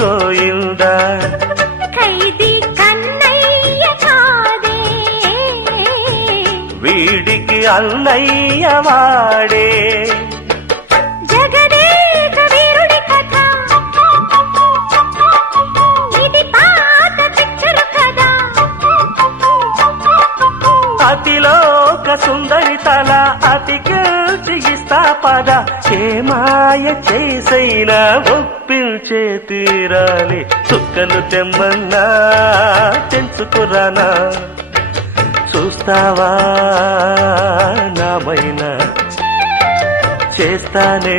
గోయిందా ఖైదీ కన్నయ్య కాదే వీడికి అన్నయ్య వాడే జగదేక వీరుడి కథ ఇది పాత పిక్చర్ కదా అతిలోక సుందరి తల అతికిల్చిగిస్తా పద ఏ మాయ చేసైనా ఒప్పించే తీరాలి చుక్కలు తెమ్మన్నా తెంచుకురానా చూస్తావా నామైనా చేస్తానే